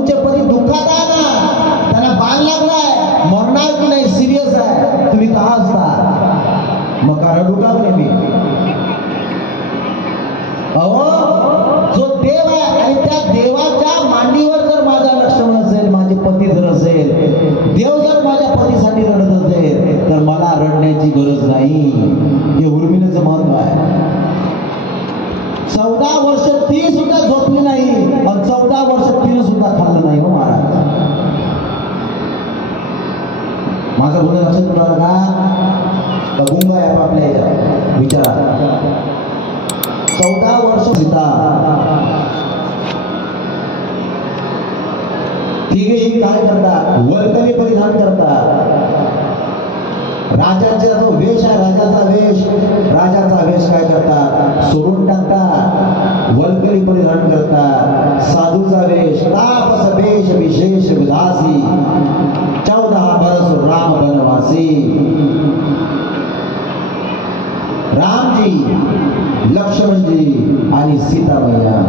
तुमचे पती दुःखात आहे ना, त्यांना बाण लागलाय, मरणार की नाही सिरियस आहे, तुम्ही का असता मग का रडू का मी? अहो जो देव आहे आणि त्या देवाच्या मांडीवर जर माझा लक्ष्मण असेल, माझे पती जर असेल, देव जर माझ्या पतीसाठी रडत असेल तर मला रडण्याची गरज नाही. हे उर्मिलेचं महत्व आहे. 14 वर्ष ती सुद्धा झोपली नाही आणि 14 वर्ष तिने सुद्धा खाल्लं नाही. हो महाराज, माझं बोलणं लक्षात तुला का गुंगा आहे आपल्या याच्यात विचारा. 14 वर्ष सीता तिघेही काय करतात? वल्कली परिधान करतात. राजाचा जो वेश आहे, राजाचा वेश काय करतात? सोडून टाकतात. वल्कली परिधान करतात. साधूचा वेश, तापस वेश विशेष विधासी, 14 बरस राम बनवासी. रामजी, लक्ष्मणजी आणि सीता मैया.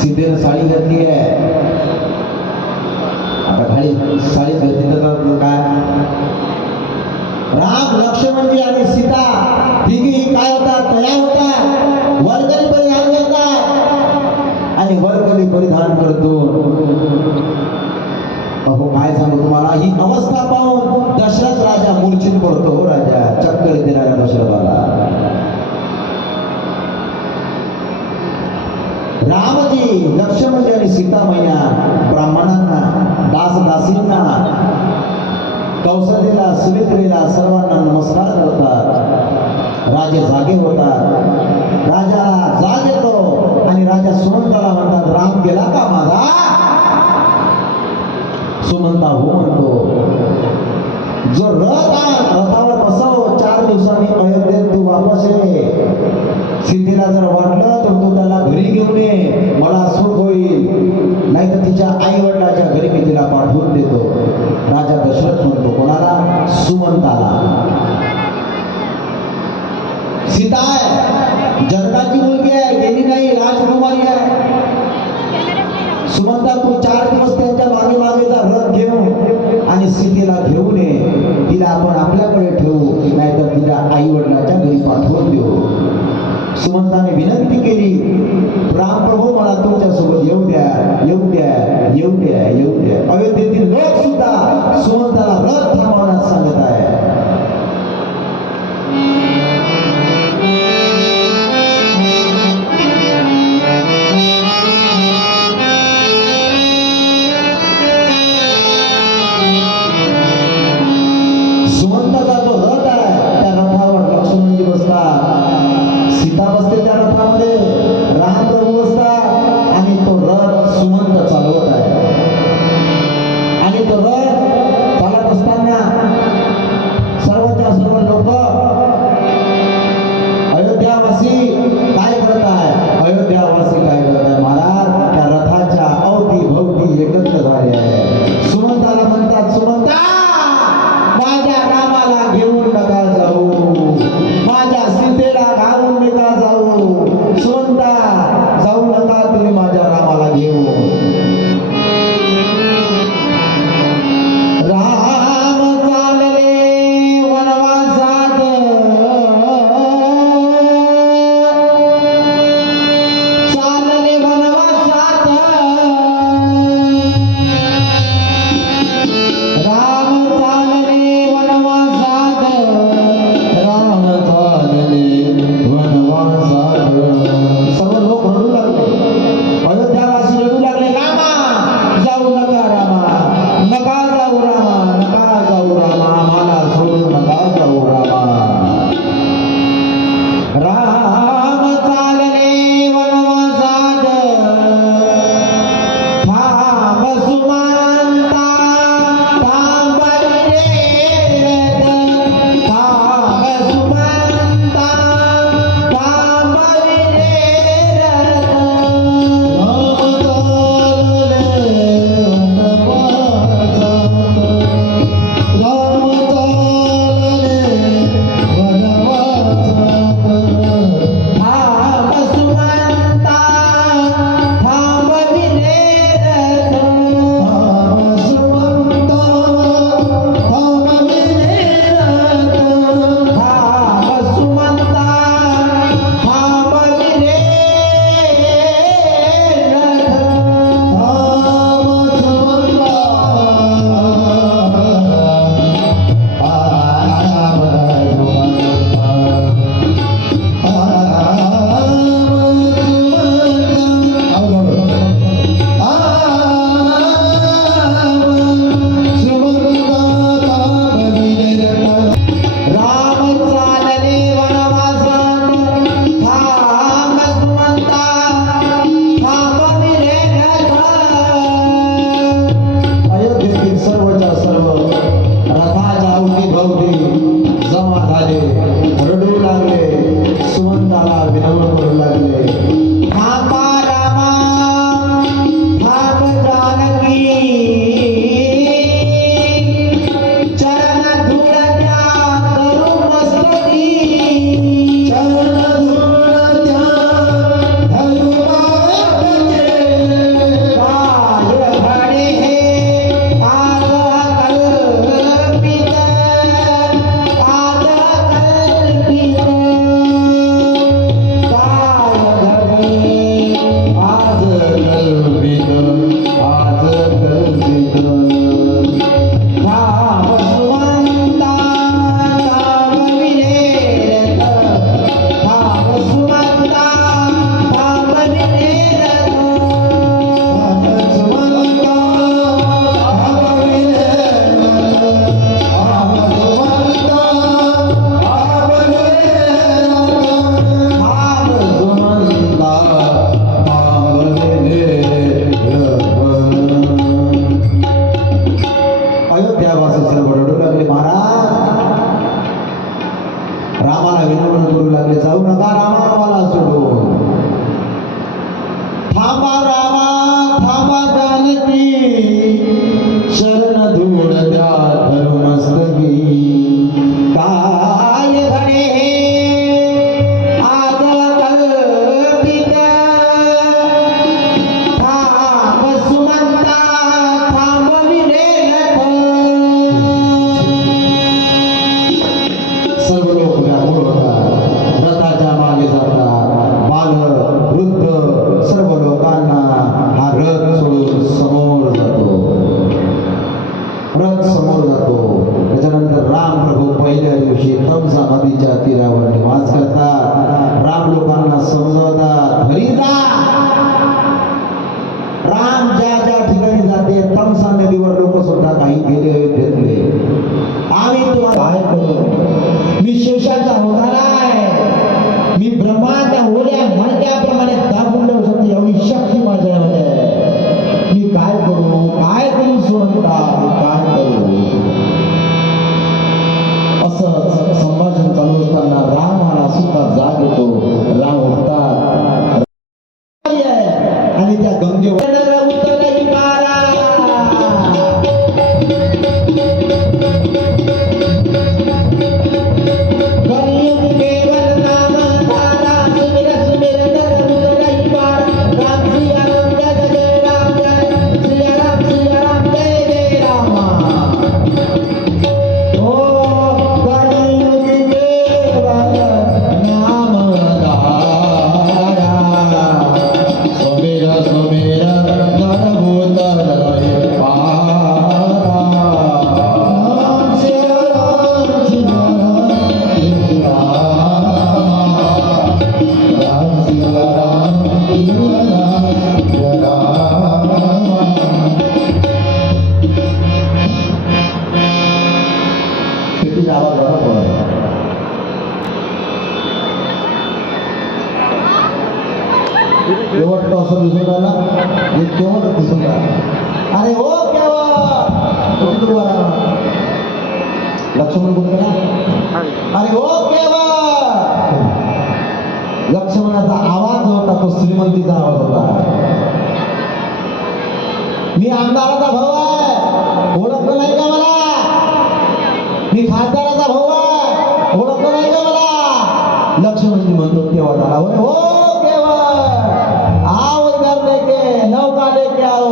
सीतेनं साडी घातली आहे. आता खाली साडी घातली तर काय? राम, लक्ष्मणजी आणि सीता तिघी काय होतात? तयार होतात, वल्कली परिधान करतात आणि वल्कली परिधान करतो. अहो काय सांगू तुम्हाला, ही अवस्था पाहून दशरथ राजा मूर्छित पडतो. हो राजा, चक्कर येते राजा दशरथाला. रामजी, लक्ष्मणजी आणि सीता मैया ब्राह्मणांना, दासदासींना, कौशल्यला, सुमित्रेला सर्वांना नमस्कार करतात. राजे जागे होतात. राजाला जाग येतो आणि राजा सुमंताला म्हणतात, राम गेला का माझा? सुमंता हो म्हणतो. जो रथावर बसव, 4 दिवसांनी अयोध्येत तू वापस ये. सीतेला जर वाटलं तर तू त्याला घरी घेऊन ये, मला सुख होईल, नाही तर तिच्या आई वडिलाच्या घरी मी तिला पाठवून देतो. राजा दशरथ म्हणतो कोणाला? सुमंताला. सीता आहे, जनकाची मुलगी आहे, गेली नाही, राजकुमारी आहे. सुमंता तू 4 दिवस त्यांच्या मागे जा, रथ घेऊन आणि सीतेला घेऊन ये. तिला आपण आपल्याकडे ठेवू, नाहीतर तिला आई वडिलाच्या घरी पाठवून देऊ. सुमंताने विनंती केली, रामप्रभू मला तुमच्या सोबत येऊ द्या, येऊ द्या, येऊ द्या, येऊ द्या. अयोध्येतील लोक सुद्धा सुमंताला रथ थांबवण्यास सांगत आहे. सुमंताचा जो रथ आहे त्या रथावर लक्ष्मणजी बसतात, सीता बसते त्या रथामध्ये, रामप्रभू बसतात आणि तो रथ सुमंत चालवत आहे. आणि तो रथ चालत असताना सर्वच्या सर्व लोक अयोध्यावासी काय करत आहे? अयोध्यावासी काय करत आहे महाराज? त्या रथाच्या अवती-भवती एकत्र झाले आहे. सुमंताला म्हणतात, सुमंता माझ्या रामाला घेऊन नका जाऊ, माझ्या सीतेला घालून नका जाऊ. जमा झाले, रडू लागले, सुमंताला विनवण करू लागले. थांबा रामा, थांब जानकी, चरण धूळ द्या धरू मस्तकी, चरण धूळ द्या धरू मस्तकी. काय घडे हे आज कल्पित, आज कल्पित. रामाला विनवण करू लागले, जाऊ नका रामा मला सोडून. थांबा रामा, थांबा जानकी, शरण धूळ द्या धरू मस्तकी. काय घडे हे आज कल्पित, थांब सुमंता थांबविले. सर्व लोक व्याकुळ होतात, रथाच्या मागे जातात. बाल वृद्ध सर्व लोकांना हा रथ सोडून समोर जातो, रथ समोर जातो. त्याच्यानंतर राम प्रभू पहिल्या दिवशी तमसा नदीच्या तीरावर निवास करतात. राम लोकांना समजवतात, घरी जा. राम ज्या ज्या ठिकाणी जाते तमसा नदीवर लोक सुद्धा काही गेले घेतले. आम्ही तुम्हाला काय करू, मी शेषाचा होणार आहे, मी ब्रह्माच्या होड्या म्हणत्याप्रमाणे दाबून ठेवू शकते एवढी शक्ती माझ्यामध्ये. मी काय करू सोडता, काय करू. असं संभाषण चालू असताना रामाला सुद्धा जाग येतो. राम उठतात आणि त्या गंगेवर शेवट असं दिसून राहिला, हे केवळ दिसून राहिला. अरे हो केवळ लक्ष्मण बोलतो ना, अरे हो केवळ. लक्ष्मणाचा आवाज होता तो श्रीमंतीचा आवाज होता. मी आमदाराचा भाऊ आहे, ओळखलं नाही का मला. मी खासदाराचा भाऊ आहे, ओळखलं नाही का मला. लक्ष्मणजी म्हणतो केवळ झाला. हो नौका लेके आओ.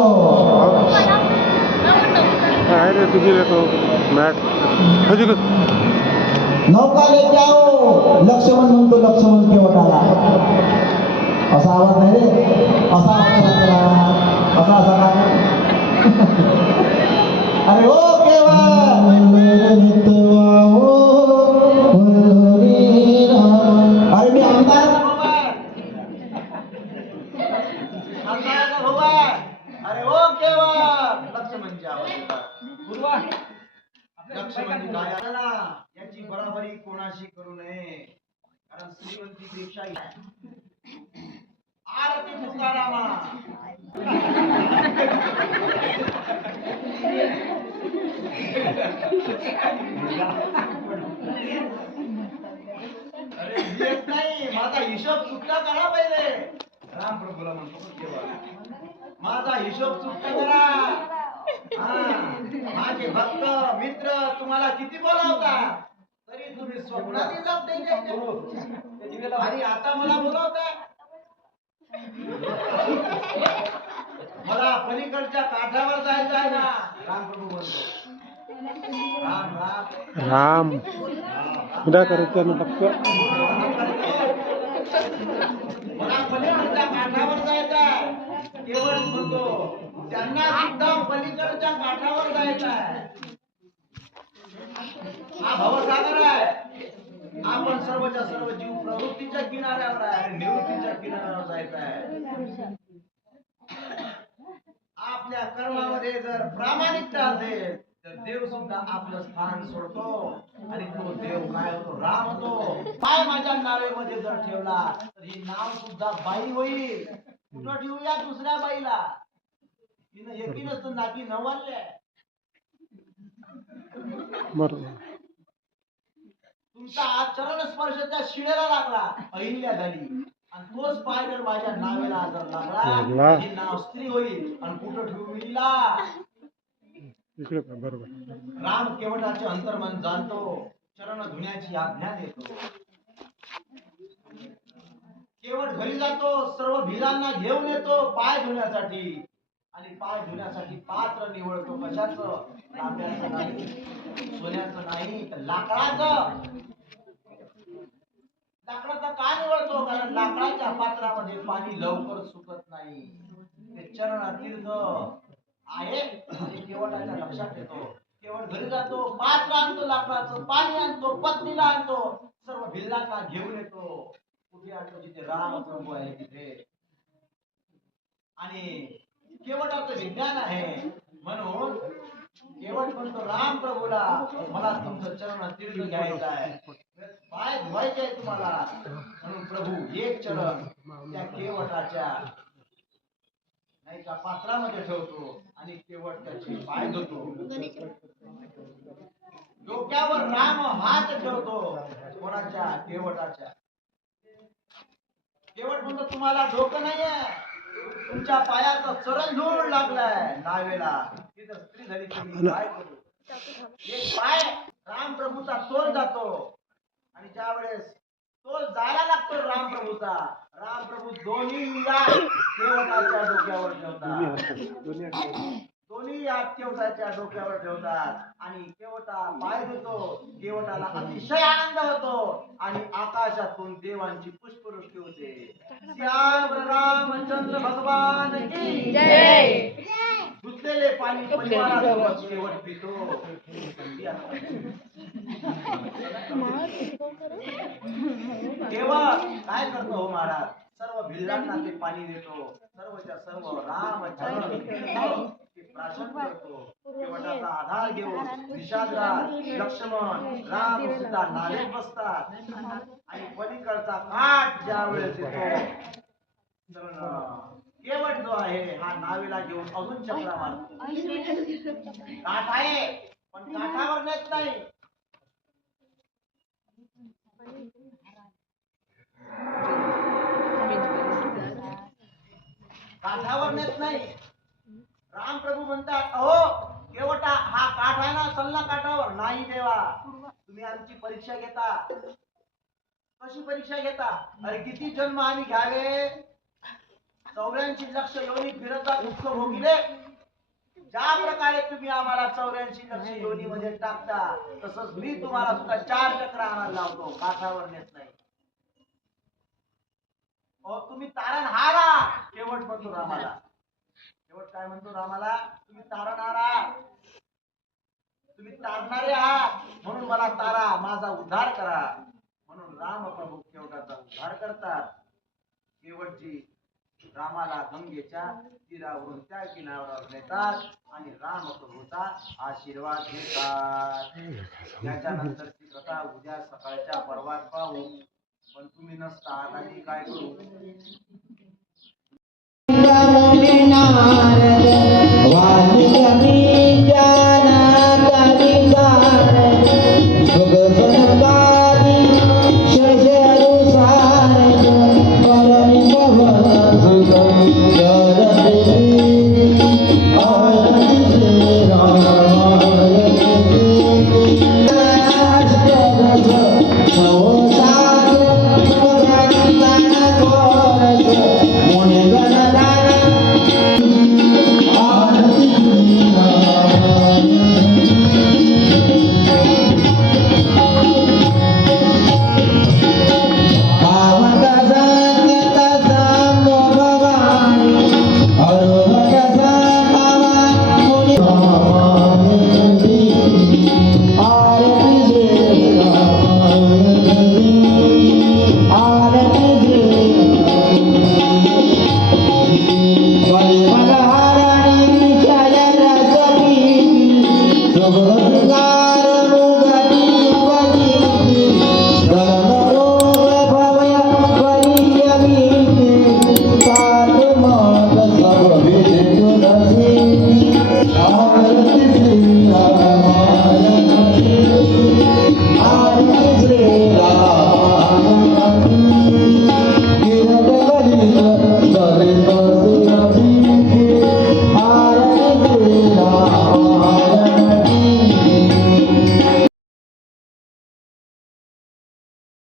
नौका लेके आओ. लक्ष्मण म्हणतो, लक्ष्मण केवट आला. असा आवाज नाही रे, असा असा अरे ओ केवट. अरे मी आमदार भाऊ आहे. अरे ओ केवळ. लक्ष्मणची आवाज होता. लक्ष्मणजी काय याची बराबरी कोणाशी करू नये, कारण श्रीमंतीपेक्षा आरती तुकारामा. माझा हिशोब चुकता करा पहिले. राम प्रभूला म्हणतो केवळ माझा हिशोब चुकता करा. माझे भक्त मित्र तुम्हाला किती बोलावता तरी तुम्ही स्वप्नातही जात नाही. आणि आता मला बोलावताय. मला पलीकडच्या काठावर जायचं आहे ना. राम प्रभू म्हणतो राम राम राम उद्या करायचं ना फक्त. मला पलीकडच्या काठावर जायचं आहे. केवळ म्हणतो त्यांना सुद्धा पलीकडच्या काठावर जायचं आहे. हा भवसागर आहे. आपण सर्वच्या सर्व जीव प्रवृत्तीच्या किनाऱ्यावर आहे, निवृत्तीच्या किनाऱ्यावर जायचं आहे. आपल्या कर्मामध्ये जर प्रामाणिकता असेल तर देव सुद्धा आपलं स्थान सोडतो आणि तो देव काय होतो? राम होतो. पाय माझ्या नावेमध्ये जर ठेवला तर ही नाव सुद्धा बाई होईल. कुठं ठेवूया? दुसऱ्या बाईला. तिनं एकीनच तर नाकी नवलले. बरोबर. तुमचा आज चरण स्पर्श त्या शिळेला लागला, अहिल्या झाली. आणि तोच पाय जर माझ्या नावेला जर लागला ही नाव स्त्री होईल. आणि कुठं ठेवू मीला? इकडे बरोबर. राम केवटाचे अंतर्मन जाणतो, चरण धुण्याची आज्ञा देतो. केवट घरी जातो, सर्व भिलांना घेऊन येतो पाय धुण्यासाठी. आणि पाय धुण्यासाठी पात्र निवडतो. कशाचं? तांब्याचं नाही, सोन्याचं नाही, तर लाकडाचं. लाकडाचा का निवडतो? कारण लाकडाच्या पात्रामध्ये पाणी लवकर सुकत नाही. ते चरण तीर्थ आहे हे केवटाच्या लक्षात येतो. केवट घरी जातो, पात्र आणतो, लाकडाचं पाणी आणतो, पत्नीला आणतो, सर्व भिल्लांना घेऊन येतो. कुठे आणतो? जिथे राम प्रभू आहे तिथे. आणि केवटाचं विज्ञान आहे म्हणून केवट म्हणतो राम प्रभूला मला तुमचं चरण तीर्थ घ्यायचं आहे, पाय धुवायचे आहे तुम्हाला. म्हणून प्रभू एक चरण त्या केवटाच्या नाही का पात्रामध्ये ठेवतो आणि केवट त्याचे पाय धुतो. डोक्यावर राम हात ठेवतो. कोणाच्या? केवटाच्या. केवट म्हणतो तुम्हाला डोकं नाहीये, तुमच्या पायाचं चरण धूळ लागलाय नावेला. तिथं स्त्री झाली तुम्ही काय करू? एक पाय राम प्रभूचा तोल जातो आणि ज्या वेळेस तोल जायला लागतो राम प्रभूचा, राम प्रभू दोन्ही केवटाच्या डोक्यावर ठेवतात. दोन्ही हात केवटाच्या डोक्यावर ठेवतात आणि केवटा पाय धुतो. केवटाला अतिशय आनंद होतो आणि आकाशातून देवांची पुष्पवृष्टी होते. श्याम रामचंद्र भगवान की जय. धुतलेले पाणी परिवारासोबत केवट पितो. केवट काय करतो हो महाराज? सर्व भिल्लांना ते पाणी देतो. सर्वच्या सर्व रामचंद्र प्राशन करतो. केवटाचा आधार घेऊन निषादराज लक्ष्मण राम सुद्धा नावेत बसतात. आणि पलीकडचा काठ ज्या वेळेस येतो केवट जो आहे हा नावेला घेऊन अजून चक्रा मारतो. काठ आहे पण काठावर नेत नाही. काठावर नेत नाही. राम प्रभू म्हणतात अहो केवटा हा काठ आहे ना सल्ला काठावर नाही देवा. तुम्ही आमची परीक्षा घेता. कशी परीक्षा घेता? अरे किती जन्म आम्ही घ्यावे? 84 लक्ष योनी फिरतात दुःख भोगिले. ज्या प्रकारे तुम्ही आम्हाला 84 लक्ष योनी मध्ये टाकता तसंच मी तुम्हाला सुद्धा 4 चक्र आणायला लावतो. काठावर नेत नाही. तुम्ही तारण हारा. केवट म्हणतो रामाला. केवट काय म्हणतो रामाला? तुम्ही तारणहार आहात, तुम्ही तारणारे आहात, म्हणून मला तारा, माझा उद्धार करा. म्हणून राम प्रभू केवटाचा उद्धार करतात. केवटजी रामाला गंगेच्या तीरावरून त्या किनाऱ्यावर नेतात आणि राम प्रभूचा आशीर्वाद घेतात. याच्यानंतरची कथा उद्या सकाळच्या पर्वात पाहू. पण तुम्ही नसता आता मी काय करू? नारद वाणी जाना